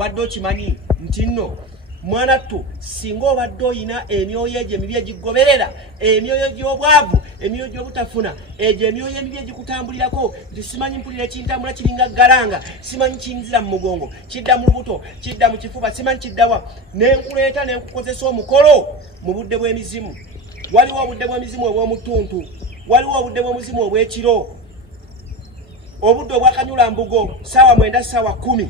obadde okimanyi nti nno mwanattu singa obadde oyina emyoyo egyo emibi egigoberera, emyoyo gy'obwavu, emyoyo gy'obutafuna, egyo emyoyo emibi egikutambulirako nti simanyi mpulira ekintambula kiringa galanga, simanyi kinzira mu mugongo, kidda mu lubuto, kidda mu kifuba, simanyi kiddawa, nenkuleeta nenkukozesa omukolo mu budde bw'emizimu. Waliwo obudde bw'emizimu obw'omutuntu, waliwo obudde bw'omuzimu obw'ekiro, obudde obwakanyula mbugo saawa 9 saawa 10,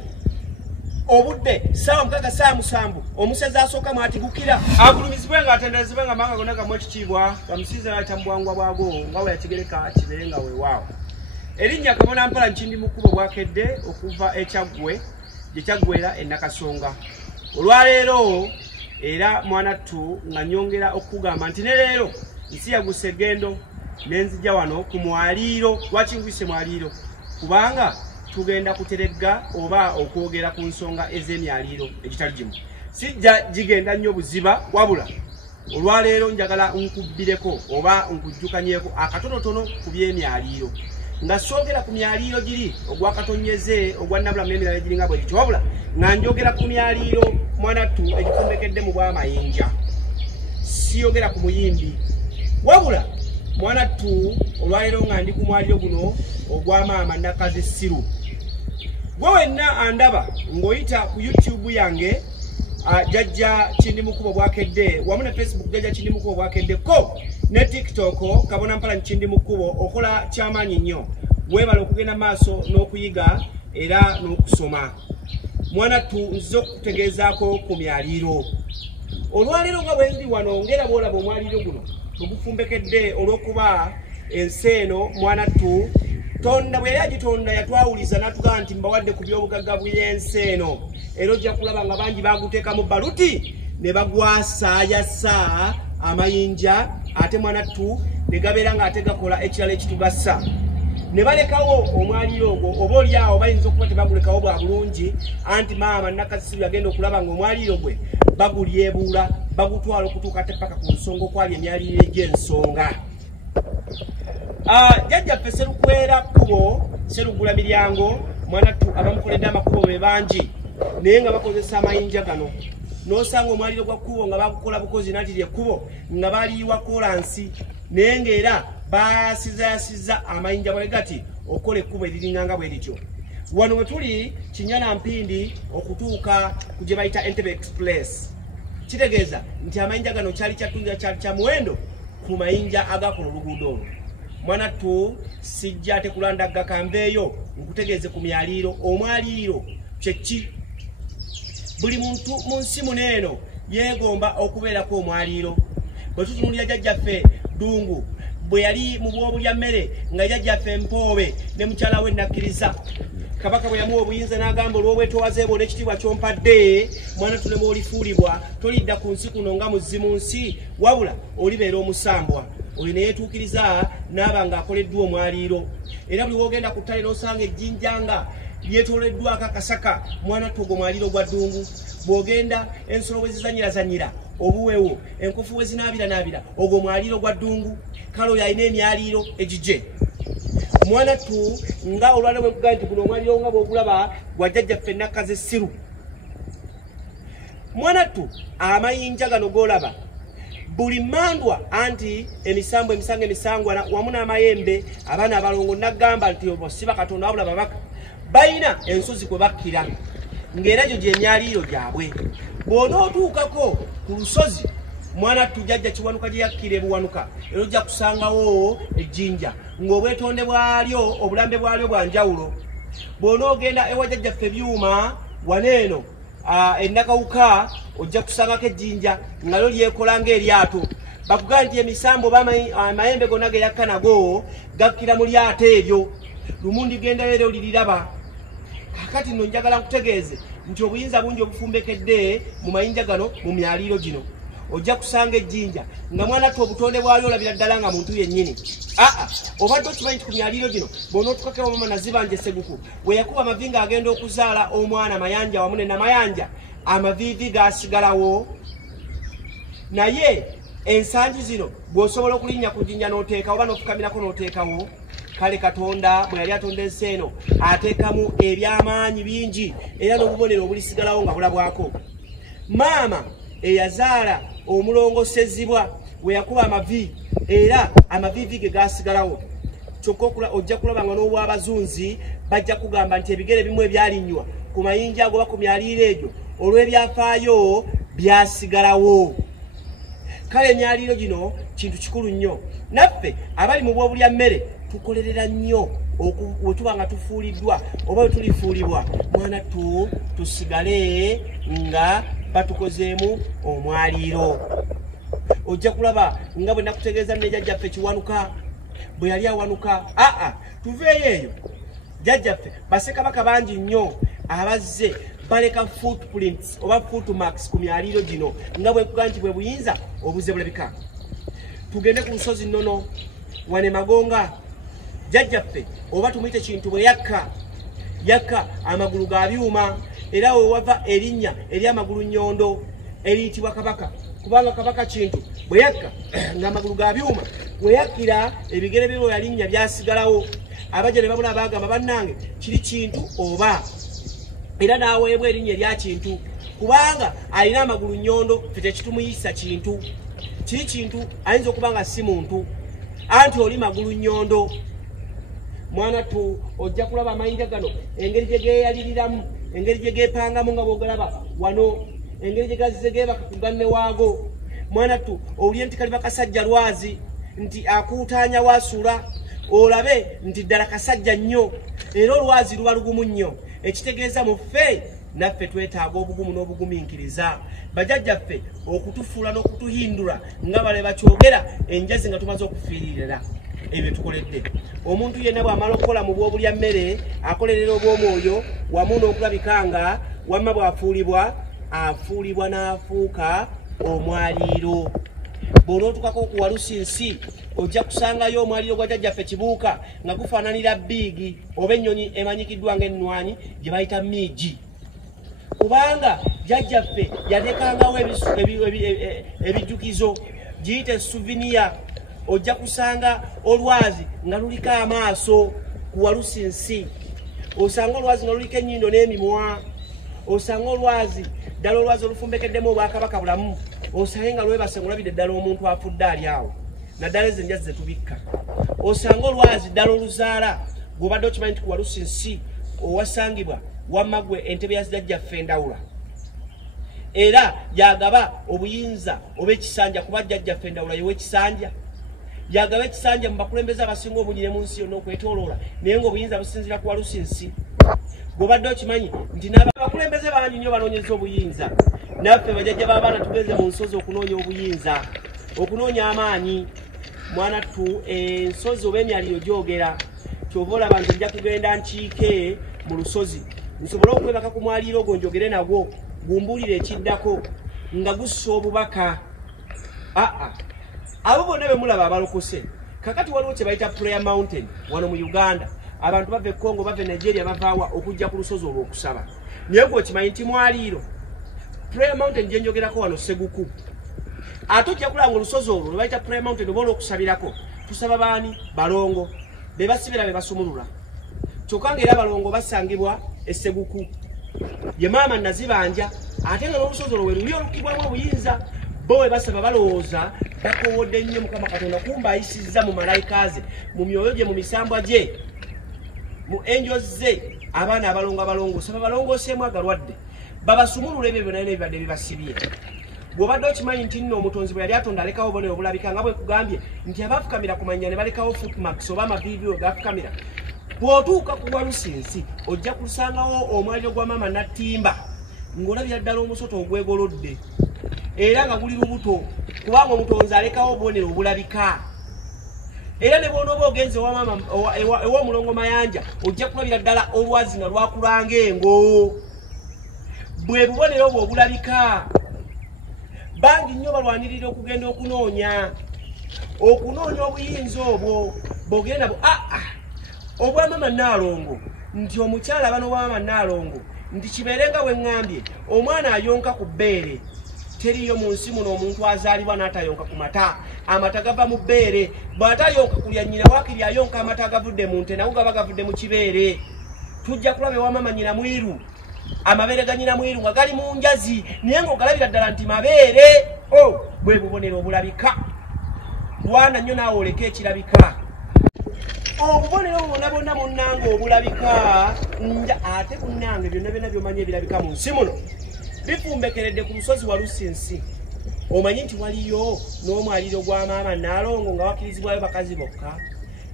obudde saawa 6 saawa 7 omusezi asooka mwatigukira agulumizibwe nga atendezebwe nga manga gonna gamu ekitiibwa kamusinza ayita mu bwangwa bwago nga bwe yakigereka kibeere nga weewaawo. Erinnya Kabona Mpala Kindimukubo bwakedde okuva ekyaggwe gye kyaggwera e Nakasonga. Olwaleero era mwanattu nga nyongera okugamba nti ne leero nsi yaguse eggendo nenzija wano ku Mwalirilo. Lwaki ngwise Mwalirilo? Kubanga tugenda kuteregga oba okwogera ku nsonga ez'emyaliro egitali gimu. Sijja gigenda nnyo buziba wabula olwaleero njagala nkubbireko oba nkujjukanyeko akatonotono ku by'emyaliro nga soogera ku myaliro giri ogwakatonyeze ogwannabulamu n'emirala egiringa bwe gityo wabula nga njogera ku myaliro mwanattu egifumbekedde mu bw'amayinja. Siyogera ku muyimbi wabula mwanattu olwaleero nga ndi ku mwaliro guno ogw'amaama Nakazi Siru. Gwe wenna andaba ng'oyita ku YouTube yange Jajja Kindimukubo bwakedde wamu ne Facebook Jajja Kindimukubo bwakedde ko ne TikTok Kabona Mpala Kindimukubo okola kyamaanyi nnyo. Weebala okugenda maaso n'okuyiga era n'okusoma. Mwanattu nzize okukutegeezaako ku myaliro. Olwaleero nga bwe ndi wano ngera bw'olaba omwaliro guno tugufumbekedde olw'okuba ensi eno mwanattu Tonda bwe yagitonda yatwawuliza n'atugamba nti mbawadde ku by'obugagga bw'ensi eno. Era ojja kulaba nga bangi baguteekamu baluti ne bagwasaayasa amayinja ate mwanattu ne gabeera ng'ate gakola ekirala ekitugasa. Ne balekawo omwaliro ogwo oba oliawo bayinza okuba tebagulekawo bwa bulungi anti maama Nakazi Siru yagenda okulaba ng'omwaliro gwe bagulyebuula bagutwala okutuuka ate paka ku nsonga okwali emyaliro egy'ensonga. Jajja ffe Serukwera kkubo Serugula miryango mwanattu abamukoledde amakubo be bangi naye nga bakozesa amayinja gano. N'osanga omwaliro gwa kkubo nga bagukola bukozi nati ekkubo nga baliyiwa kolansi naye ng'era basizayasiza amayinja bwe gati okola ekkubo eriringanga bwe lityo. Wano we tuli Kinyana Mpindi okutuuka ku gye bayita Entebbe Express. Kitegeeza nti amayinja gano kyali kyatunza kyali kya muwendo ku mayinja agakola oluguudo olwo. Mwanattu sijja ate kulandagga kambeeyo nkutegeeze ku myaliro. Omwaliro kyeki? Buli muntu mu nsi muneeno yeegomba okubeerako omwaliro. Bwe tutunulira jjajjaffe Ddungu bwe yali mu bw'obulya mmere nga jjajjaffe Mpoobe ne mukyala we Nakkiriza Kabaka bwe yamuwa obuyinza n'agamba olw'obwetoowaze bwo n'ekitiibwa ky'ompadde mwanattu ne bw'olifuulibwa tolidda ku nsi kuno nga muzzi mu nsi wabula olibeera omusambwa. Oyo ne yeetuukiriza n'aba ng'akoleddwa omwaliro. Era buli w'ogenda ku ttale n'osanga ejjinja nga lyetooloddwako akasaka mwanattu ogwo mwaliro gwa Ddungu. Bw'ogenda ensolo we zizanyirazanyira obuwewo enkofu we zinaabiranaabira ogwo mwaliro gwa Ddungu. Kale oyo alina emyaliro egije. Mwanattu nga olwaleero bwe nkugamba nti guno omwaliro nga bw'ogulaba gwa jjajjaffe Nakazi Siru. Mwanattu amayinja gano g'olaba buli mandwa anti emisambo emisangwa wamu n'amayembe abaana abalongo nagamba nti obo si bakatonda wabula babaka bayina ensozi kwe bakkira ng'era egyo gy'emyaliro gyabwe. Bw'onootuukako ku lusozi mwanattu Jajja Kiwanuka gye yakkira ebuwanuka era ojja kusangawo ejjinja ng'obwetonde bwalyo obulambe bwalyo bwa njawulo. Bw'onoogenda ewa jjajjaffe Byuma waneeno Ennakawuka ojja kusangako ejjinja nga lyo lyekola ng'eryato. Bakugamba nti emisambo oba amayembe gonna ge yakka nago gakkira mu lyato eryo. Lumundi gendayo era oliliraba. Kakati nno njagala nkutegeeze nti obuyinza bungi obufumbekedde mu mayinja gano mu myaliro gino. Ojja kusanga ejjinja nga mwanattu obutonde bwalyo olabira ddala nga muntu yennyini. Obadde okimanyi nti ku myaliro gino bw'onootukako mama Nazibanja Seguku bwe yakuba amavi ng'agenda okuzaala omwana Mayanja wamu ne Namayanja amaviivi gaasigalawo. Naye ensangi zino bw'osobola okulinnya ku jjinja n'oteekawo oba n'ofukamirako n'oteekawo kale Katonda bwe yali atonda ensi eno ateekamu eby'amaanyi bingi era n'obubonero obulisigalawo nga bulabwako. Maama eyazaala omulongosezibwa we yakuba amavi era amavivi ge gaasigalawo. Kyokka ojja kulaba nga n'obw'abazunzi bajja kugamba nti ebigere bimu ebyalinywa ku mayinja ago oba ku myaliriro egyo olw'ebyafaayo byasigalawo. Kale emyaliriro gino kintu kikulu nnyo. Naffe abali mu bw'obulya mmere tukolerera nnyo bwe tuba nga tufuuliddwa oba bwe tulifuulibwa mwana tusigale nga batukozeemu omwaliriro. Ojja kulaba nga bwe nakutegeeza ne jjajjaffe Kiwanuka bwe yali awanuka. Tuveeyo eyo. Jjajjaffe bassekabaka bangi nnyo abazze baleka footprints oba footmarks ku myaliriro gino nga bwe kuga nti bwe buyinza obuze bulabika. Tugende ku lusozi nnono wane Magonga. Jjajjaffe oba tumuyite kintu bwe yakka amagulu ga byuma era we wava erinnya ery'amagulu nnyondo eriyitibwa Kabaka, kubanga Kabaka kintu bwe yakka ng'amagulu ga byuma we yakkira ebigere bye bwe yalinnya byasigalawo. Abajja ne babula bagamba bannange kiri kintu oba era n'aweebwa erinnya erya kintu kubanga alina amagulu nnyondo ffe tekitumuyisa kintu. Kiri kintu ayinza okuba nga si muntu anti oli magulu nnyondo. Mwana ojja kulaba amayinja gano engeri gye geeyaliriramu, engeri gye geepangamu nga bw'ogalaba wano, engeri gye gazze geebaka ku ganne waago. Mwana owulye nti kaliba kasajja lwazi nti akuutaanya waasula, olabe nti ddala kasajja nnyo era olwazi luba lugumu nnyo. Ekitegeeza mu ffe naffe twetaaga obugumu n'obugumiikiriza. Bajjajjaffe okutufuula n'okutuhindura nga bale bakyogera enjazi nga tumaze okufiiririra ebyo tukoledde. Omuntu yenna bw'amala okukola mu bw'obulya mmere akolerera obw'omwoyo wamu n'okulabika nga wamma bw'afuulibwa afuulibwa n'afuuka omwalirilo. Bw'onootukako ku Walusinsi ojja kusangayo omwalirilo gwa jjajjaffe Kibuuka nga gufaananira bbiigi oba ennyonyi emanyikiddwa ng'ennwanyi gye bayita miigi. Kubanga jjajjaffe yateekangawo ebijjukizo giyite souvenir. Ojja kusanga olwazi nga luliko amaaso ku Walusinsi, osanga olwazi nga luliko ennyindo n'emimwa, osanga olwazi ddala olwazi olufumbekeddemu obwakabaka bulamu, osange nga lwebase ng'olabidde ddala omuntu afudde ali awo naddala ezo enjazi ze tubikka. Osanga olwazi ddala oluzaala gw'obadde okimanyi nti ku Walusinsi owasangibwa wamma gwe entebe ya jjajjaffe Endawula era yagaba obuyinza oba ekisanja kuba jjajjaffe Endawula yew'ekisanja. Yagaba ekisanja mu bakulembeze abasinga obungi ne mu nsi yonna okwetooloola naye ng'obuyinza businzira ku Walusinsi. Gw'obadde okimanyi nti n'abakulembeze bangi nnyo banoonyeza obuyinza. Naffe bajjajja b'abaana tugenze mu nsozi okunoonya obuyinza, okunoonya amaanyi. Mwana ensozi oba emyaliriro gyogera. Kyova olaba nti nja kugenda nkiike mu lusozi nsobole okwebaka ku mwaliriro ogwo njogere nagwo gumbuulire ekiddako nga gussa obubaka. Abo bonna be mulaba abalokose kakati waliwo kye bayita Prayer Mountain wano mu Uganda. Abantu bava e Congo bava e Nigeria bavaawa okujja ku lusozi olw'okusaba. Naye gwe okimanyi nti mwaliriro Prayer Mountain gye njogerako wano Seguku. Ate ojja kulaba olusozi olwo lwe bayita Prayer Mountain oba olw'okusabirako tusaba baani? Balongo be basibira be basumulula. Kyokka ng'era balongo basangibwa e Seguku. Ye maama Nazibanja ate nga n'olusozi olwo we luli olukibwamu obuyinza. Bo we basaba balowooza bakowodde nnyo Mukama Katonda kumba ayisizza mu malayika ze, mu myoyo gye, mu misambwa gye, mu angels ze abaana abalongo saba balongooseemu agalwadde babasumulula ebyo byonna ebibadde bibasibye. Bw'obadde okimanyi nti nno omutonzi bwe yali atonda alekawo obubonero obulabika nga bwe kugambye nti abafukamira ku mannya ne balekawo footmarks oba amaviidiyo gafukamira. Bw'otuuka ku Walusinsi ojja kusangawo omwaliriro gwa maama Nattimba ng'olabira ddala omusota ogwegolodde era nga guli lubuto kubanga omutonzi alekawo obubonero obulabika. Era ne bw'onooba ogenze ew'omulongo Mayanja ojja kulabira ddala olwazi nga lwakula ng'engo. Bwe bubonero obwo obulabika. Bangi nnyo balwanirira okugenda okunoonya obuyinza obwo bw'ogenda obwa maama Naalongo nti omukyala bano bwa maama Naalongo nti kibeere nga bwe ŋŋambye omwana ayonka ku bbeere teriyo mu nsi muno omuntu azaalibwa n'atayonka ku mata. Amata gava mu bbeere. Bw'atayonka kulya nnyina waakiri ayonka amata agavudde mu nte nawo gaba gavudde mu kibeere. Tujja kulaba ewa maama nnyina mwiru. Amabeere ga nnyina mwiru nga gali mu njazi naye ng'ogalabira ddala nti mabeere. Bwe bubonero obulabika. Bwana nnyo naawe oleka ekirabika. Obubonero bwonna bwonna munnange obulabika ate munnange byonna byonna by'omanyi ebirabika mu nsi muno bifumbekeredde ku lusozi Walusinsi. Omanyi nti waliyo n'omwaliriro gwa maama Naalongo nga wakirizibwayo bakazi bokka.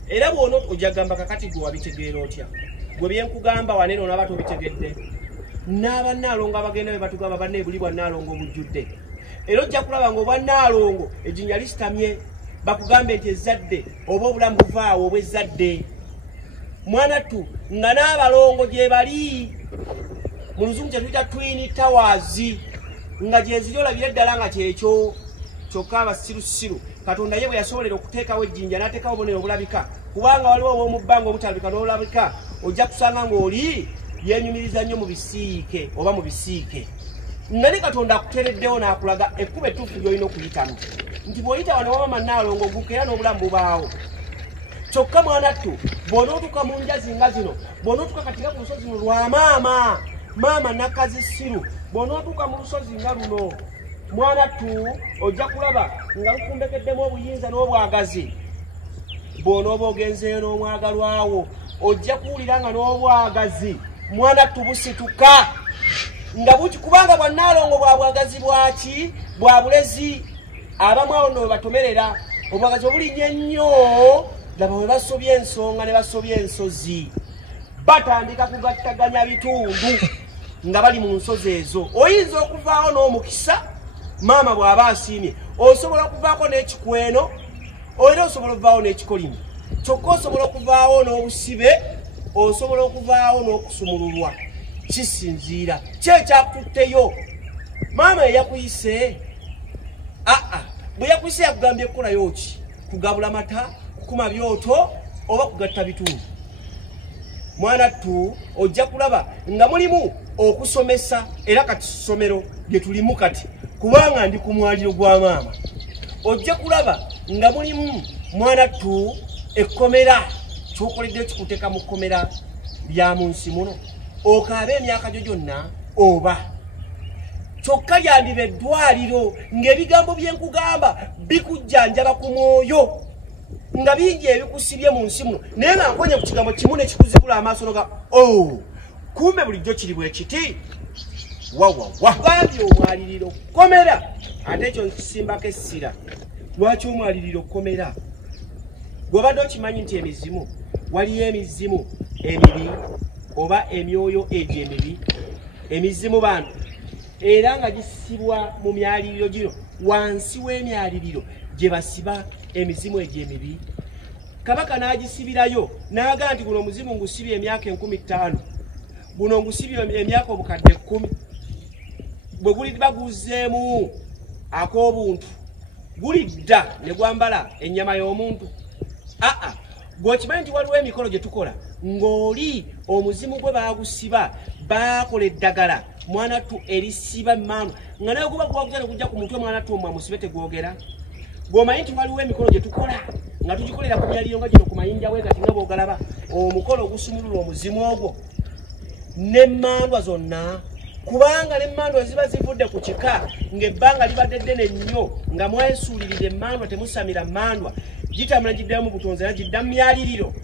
Era bw'ona ojja gamba kakati gwe wabitegeera otya? Gwe byenkugamba wanene onaaba tobitegedde. N'aba Naalongo abagenda be batugamba banne buli bwa Naalongo obujjudde. Era ojja kulaba ng'obwa Naalongo ejjinja lisitamye bakugambe nti ezzadde oba obulamu buvaawo obw'ezzadde. Mwanattu nga n'abalongo gye bali mu luzungu kye tuyita Twin Towers nga gye ziri olabira eddala nga kyekyo kyokka abasirusiru Katonda ye bwe yasobolera okuteekawo ejjinja n'ateekawo obubonero obulabika kubanga waliwo obw'omu bbanga obutalabika n'olabika ojja kusanga ng'oli yeenyumiriza nnyo mu bisiike oba mu bisiike nga ne Katonda akuteereddewo n'akulaga ekkuba ettuufu gy'olina okuyitamu nti bw'oyita wano wa maama Naalongo ogukeera n'obulamu bubaawo. Kyokka mwanattu bw'onootuuka mu njazi nga zino bw'onootuuka katika ku lusozi luno lwa maama Nakazisiru bw'onootuuka mu lusozi nga luno mwanattu ojja kulaba nga lukumbekeddemu obuyinza n'obwagazi. Bw'onooba ogenzeeyo n'omwagalwawo ojja kuwulira nga n'obwagazi mwanattu busituka nga buki kubanga bwa Naalongo bwa bwagazi bwaki bwa bulezi. Abamu awo nno batomerera obwagazi obulinnya ennyo laba bwe basobya ensonga ne basobya ensozi batandika kugattaganya bitundu nga bali mu nsozi ezo. Oyinza okuvaawo n'omukisa maama bw'aba asiimye osobola okuvaako n'ekikweno era osobola okuvaawo n'ekikolimi kyokka osobola okuvaawo n'obusibe osobola okuvaawo n'okusumululwa kisinziira kyekyakututteyo. Maama eyakuyise bwe yakuyise yakugambye kukolayo ki? Kugabula mata, kukuma byoto oba kugatta bitundu. Mwanattu ojja kulaba nga mulimu okusomesa era kati ssomero lye tulimu kati kubanga ndi ku mwaliro gwa maama. Ojja kulaba nga mulimu mwanattu ekkomera ky'okoledde kikuteeka mu kkomera lya mu nsi muno okaaba emyaka gyo gyonna oba kyokka lyandiba eddwaliro ng'ebigambo bye nkugamba bikujjanjaba ku mwoyo nga bingi ebikusibye mu nsi muno naye nga nkonye ku kigambo kimu ne kikuzibula amaaso noga kumbe bulijjo kiri bwe kiti gambye omwaliriro komera ate ekyo nkisimbako essira. Lwaki omwaliriro komera? Gw'obadde okimanyi nti emizimu waliyo emizimu emibi oba emyoyo egyo emibi. Emizimu bantu era nga gisibwa mu myaliriro gino wansi w'emyaliriro gye basiba emizimu egyo emibi. Kabaka n'agisibirayo n'aga nti guno omuzimu ngusibye emyaka 15 guno ngusibye emyaka obukadde 10 bwe guliba guzeemu ak'obuntu gulidda ne gwambala ennyama y'omuntu. Gw'okimanyi nti waliwo emikolo gye tukola ng'oli omuzimu gwe baagusiba baakola eddagala mwanattu erisiba emmandu nga naye guba gwagugenda kujja ku mutwe mwanattu omwe amusibe tegwogera. Gw'omanyi nti waliwo emikolo gye tukola nga tugikolera ku myaliriro nga gino ku mayinja we kati nga bw'ogalaba omukolo ogusumulula omuzimu ogwo n'emmandwa zonna kubanga n'emmandwa ziba zivudde ku kika ng'ebbanga libadde ddene nnyo nga mwesuulirira emmandwa temusamira mmandwa gitambula giddayo mu butonzi era gidda mu myaliriro.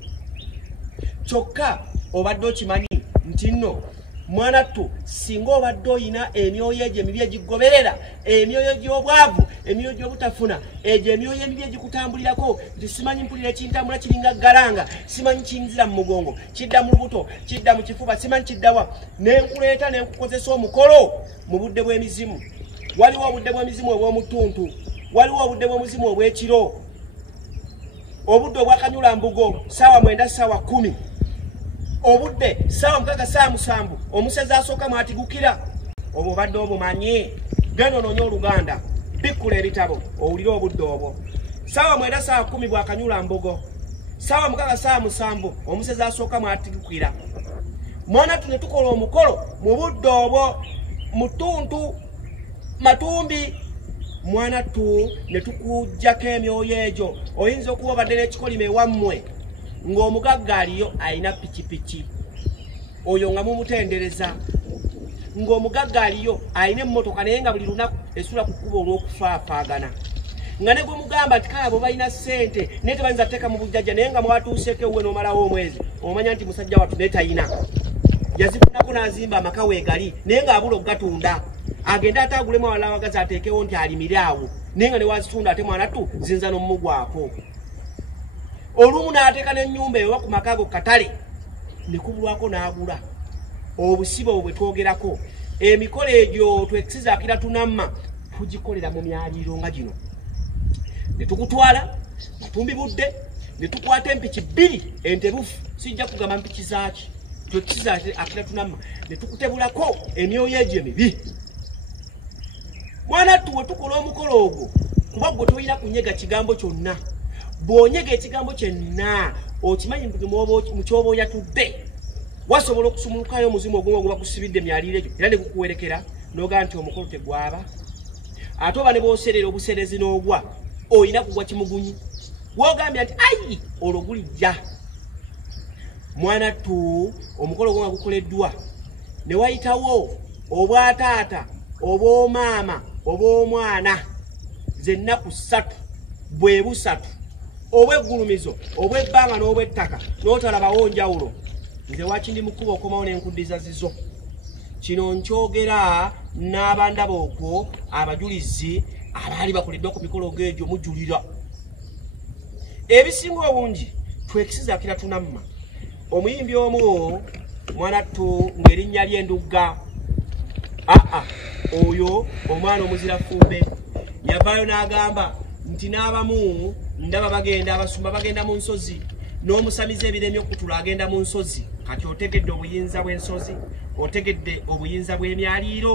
Kyokka obadde okimanyi nti nno mwanattu singa obadde oyina emyoyo egyo emibi egigoberera emyoyo gy'obwavu emyoyo gy'obutafuna egyo emyoyo emibi egikutambulirako nti simanyi mpulira ekintambula kiringa ggalanga simanyi kinzira mu mugongo kidda mu lubuto kidda mu kifuba simanyi kiddawa nenkuleeta nenkukozesa omukolo mu budde bw'emizimu. Waliwo obudde bw'emizimu obw'omutuntu waliwo obudde bw'omuzimu obw'ekiro obudde obwakanyula mbugo saawa 9 saawa 10 obudde saawa 6 saawa 7 omusezi asooka mwatigukira obwo obadde obumanyi genda onoonye oluganda bikkula ebitabo owulire obudde obwo saawa 9 saawa 10 bwakanyula mbugo saawa 6 saawa 7 omusezi asooka mwatigukira. Mwanattu ne tukola omukolo mu budde obwo mutuntu matumbi mwana tu ne tukujjako emyoyo egyo oyinza okuba obadde n'ekikolime wammwe ng'omugagga aliyo ayina pikipiki oyo nga mumutendereza ng'omugagga aliyo ayina emmotoka naye nga buli lunaku esula ku kkubo olw'okufaafaagana nga ne gwe mugamba nti kale abo balina ssente naye tebayinza teeka mu bujjajja naye nga mwatuuseeko ewuwe n'omalawo omwezi omanya nti musajja wattu naye tayina yazifunako n'azimba amaka weegali naye ng'abula okugatunda agenda ate agulemu awala abagazi ateekewo nti alimire awo naye nga ne wazitunda ate mwana tu zinza n'omumugwako olumu n'ateeka n'ennyumba eyo ku maka ago katale ne kubulwako n'agula obusibo bwe twogerako emikolo egyo twekisizaakira tunamma tugikolera mu myaliriro nga gino ne tukutwala matumbi budde ne tukwata empiki bbiri entebufu sijja kugamba mpiki zaaki twekisizaakira tunamma ne tukutebulako emyoyo egyo emibi mwana tuwe tukola omukolo ogwo kuba gwe toyina kunyega kigambo kyonna bw'onyega ekigambo kyenna okimanyi mu kyoba oyatudde wasobola okusumulukayo omuzimu ogumu oguba kusibidde emyaliriro egyo era ne gukuwerekera n'ogaa nti omukolo tegwaba ate oba ne bw'oserera obuserezi n'ogwa oyina kugwa kimugunyi w'ogambye nti ayi olwo gulijja mwana tu omukolo ogwo nga gukoleddwa ne wayitawo obwataata obw'omaama obw'omwana z'ennaku 3 bwe busatu obw'eggulumizo obw'ebbanga n'obw'ettaka n'otalabawo njawulo nze Kindimukubo okomawo n'enkuddiza zizo kino nkyogera n'abandaba okwo abajulizi abaali bakoleddwa ku mikolo gegyo mujulira ebisinga obungi twekisizaakira tunamma omuyimbi omu mwana tu ng'erinnya ly'endugga oyo omwana omuzira fumbe yavaayo n'agamba nti n'abamu ndaba bagenda abasumba bagenda mu nsozi n'omusamiza ebiremi okutula agenda mu nsozi kati otegedde obuyinza bw'ensozi otegedde obuyinza bw'emyaliriro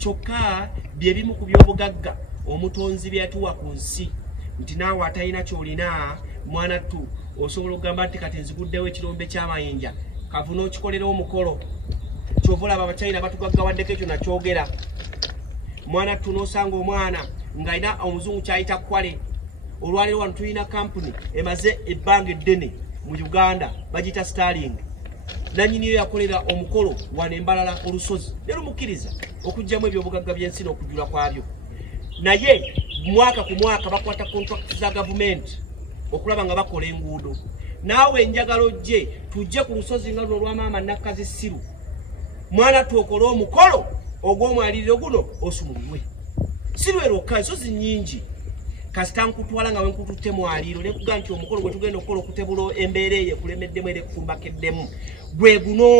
kyokka bye bimu ku by'obugagga omutonzi bye yatuwa ku nsi nti naawe atalina ky'olina mwana tu osobola okugamba nti kati nziguddewo ekirombe ky'amayinja kavuna okikolera omukolo kyova olaba abachina batugaggawaddeko ekyo nakyogera mwana tu n'osanga omwana ng'alina omuzungu kyayita kwale olwaliro wano tulina kampuni emaze ebbanga eddene mu Uganda bagita Starling nanyiniyo yakolera omukolo wano embalala olusozi ne lumukkiriza okugyamu ebyobugagga by'ensi n'okujula kwabyo naye mwaka ku mwaka bakwata contract za gavumenti okulaba nga bakola enguudo naawe enjagalo gye tujje ku lusozi nga luno olw'amaama Nakkazi Siru mwana tuokole omukolo ogw'omwaliriro guno osumulirwe sirwe lwokka ensozi nnyingi kasita nkutwala nga wenkututte mwaliro ne kuga nti omukolo gwe tugenda okukola okutebula embeera eyo ekulemeddemu era ekufumbakeddemu gwe guno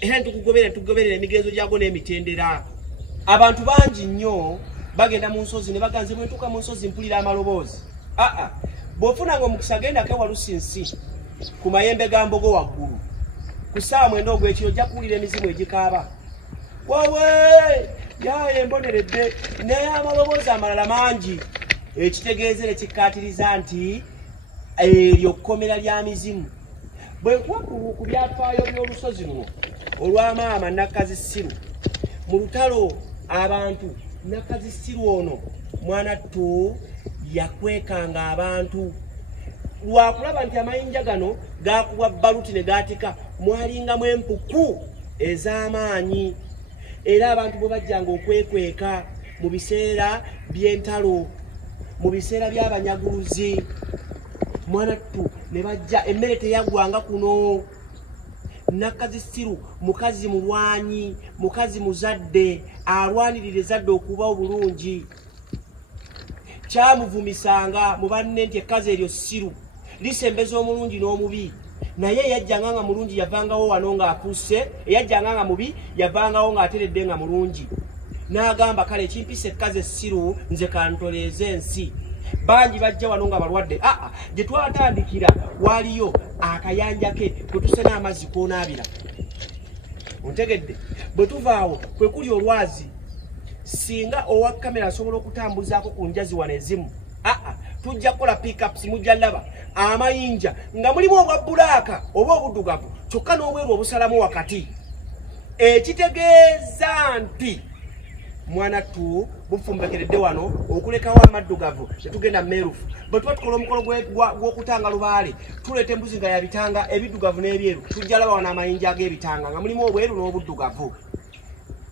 era ntukugoberera emigenzo gyago n'emitendera abantu bangi nnyo bagenda mu nsozi ne baganze bwetuuka mu nsozi mpulira amaloboozi bw'ofunanga omukisa gendako ewalusinsi ku mayembe ga mbogo waggulu ku ssaawa 9 ogw'ekiro ojja kuwulira emizimu egikaaba wowe yaye emboneredde naye amaloboozi amalala mangi ekitegeeze ne kikkaatiriza nti eryo kkomera lya mizimu bwe nkuwa ku byafaayo by'olusozi luno olw'amaama Nakkazi Siru mu lutalo abantu Nakkazi Siru ono mwana tu yakwekanga abantu lwakulaba nti amayinja gano gaakubwa baluti ne gaatika mwalingamu empuku ez'amaanyi era abantu bwe bajjanga okwekweka mu biseera by'entalo mu biseera by'abanyaguluzi mwana tu ne bajja emmere teyaggwanga kuno Nakkazi Siru mukazi mulwanyi mukazi muzadde alwanirira ezadde okuba obulungi kyamuvumisanga mu banne nti ekkazi eryo Siru lisembeza omulungi n'omubi naye yajjanga nga mulungi yavangawo wano ng'akusse eyajjanga nga mubi yavangawo ng'ateredde nga mulungi n'agamba kale ekimpisa ekkazi Siru nze kantoleeze ensi bangi bajja wano nga balwadde gye twatandikira waliyo akayanja ke kwe tusena amazzi koonaabira ontegedde bwe tuvaawo kwe kuli olwazi singa owa kamera asobola okutambuzaako ku njazi wano ezimu tujja kukola pickups mujja laba amayinja nga mulimu obwa bulaaka oba obuddugavu kyokka n'obweru obusalamu wakati ekitegeeza nti mwana tu bufumbekeredde wano okulekawo amaddugavu netugenda merufu bwe tuba tukola omukolo gw'okutanga lubaale tuleeta embuzi nga yabitanga ebiddugavu n'ebyeru tujja laba wano amayinja ag'ebitanga nga mulimu obweru n'obuddugavu.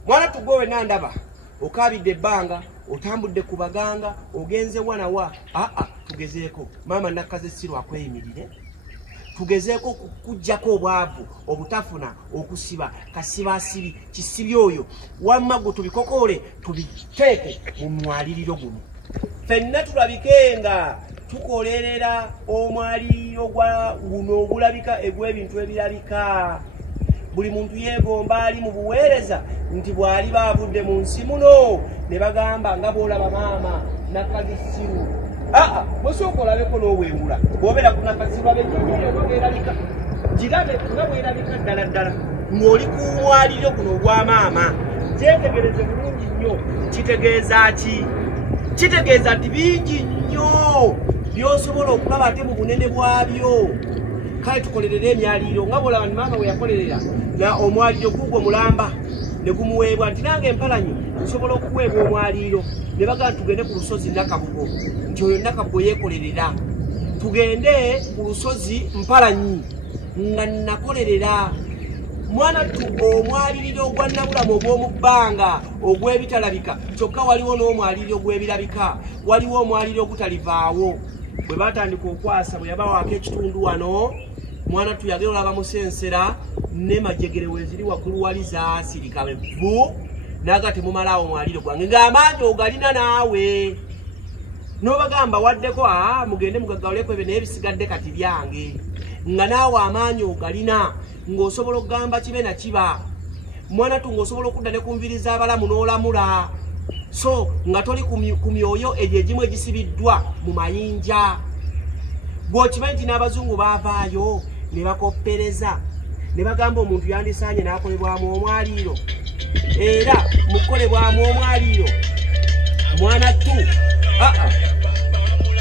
Mwana tu gwe wenna ndaba okaabidde ebbanga otambudde ku baganga ogenze wanawa tugezeeko maama nakkaze sirwakweyimirire tugezeeko kujjako obwavu obutafuna okusiba kasibasibi kisibi oyo wamma gwe tubikokoole tubiteeke mu mwaliriro guno ffenna tulabikenga tukolerera omwaliriro guno ogulabika egw'ebintu ebirabika. Buli muntu yeegomba ali mu buweereza nti bw'ali baavudde mu nsi muno ne bagamba nga bw'olaba maama nakazisiru bwesooka olabeko n'owengula bw'obeera ku nakasiru abennyonyoyo bweerabika girabe nga bwerabika ddala ddala ng'oli ku mwaliriro guno ogwa maama. Kyetegereze bulungi nnyo. Kitegeeza ki? Kitegeeza nti bingi nnyo by'osobola okulaba ate mu bunene bwabyo. Kale tukolerera emyaliriro nga bw'olaba ni maama bwe yakolerera na omwaliriro gugwo mulamba ne gumuweebwa nti nange empalanyi nsobola okuweebwa omwaliriro ne bagamba tugende ku lusozi Nakabugo nti oyo Nakabugo yeekolerera tugende ku lusozi Mpalanyi nga nakolerera. Mwana tu omwaliriro ogwa nabulamu ogw'omu bbanga ogw'ebitalabika kyokka waliwo n'omwaliriro gw'ebirabika waliwo omwaliriro ogutalivaawo. Bwe batandika okwasa bwe yabawaako ekitundu wano mwana tu yagera olaba musensera ne majjegere weziri waggulu wali zaasirika bvu naga temumalaawo omwaliro gwange ng'amaanyi ogalina naawe n'obagamba waddeko mugende mugagawuleko ebyo naye bisigadde kati byange nga naawe amaanyi ogalina ng'osobola okugamba kibe na kiba. Mwana tu ng'osobola okudda ne kunviriza abalamu n'olamula so nga toli ku myoyo egyo egimu egisibiddwa mu mayinja. Bw'okimanyi nti n'abazungu baavaayo ne bakoppereza ne bagamba omuntu yandisaanye n'akolebwamu omwaliro era mukolebwamu omwaliro mwana tu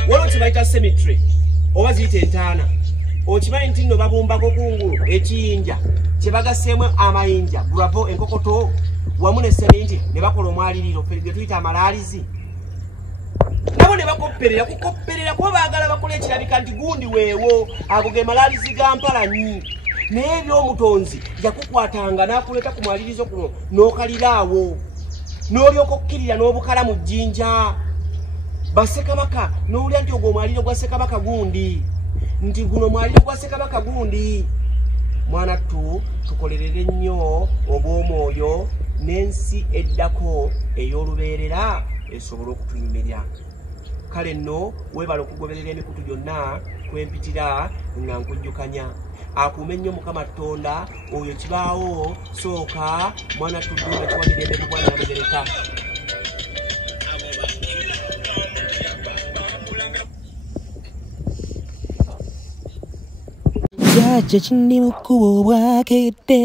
waliwo kibayita cemetery oba ziyita entaana. Okimanyi nti nno babumbako kungulu ekiyinja kye bagaseemu amayinja bravo enkokoto wamu ne seminti ne bakola omwaliriro ge tuyita amalaalizi nabo ne bakopperera kukopperera kuba baagala bakola ekirabika nti gundi weewo ago ge malaalizi ga Mpalanyi naye eby'omutonzi yakukwatanga n'akuleeta ku mwalirizo kuno n'okaliraawo n'olyoka okukkirira n'obukala mu jjinja bassekabaka n'owulira nti ogwo omwaliro gwa ssekabaka gundi nti guno mwaliro gwa ssekabaka gundi. Mwana tu tukolerere nnyo obw'omwoyo n'ensi eddako ey'olubeerera esobola okutunyumirya. Kale nno weebala okugoberera emikutu gyonna kwempitira nga nkujjukanya akuume nnyo Mukama Katonda oyo kibaawo sooka mwana tudduga kiwamirembe mu bwana amugereka. Jajja Kindimukubo bwakedde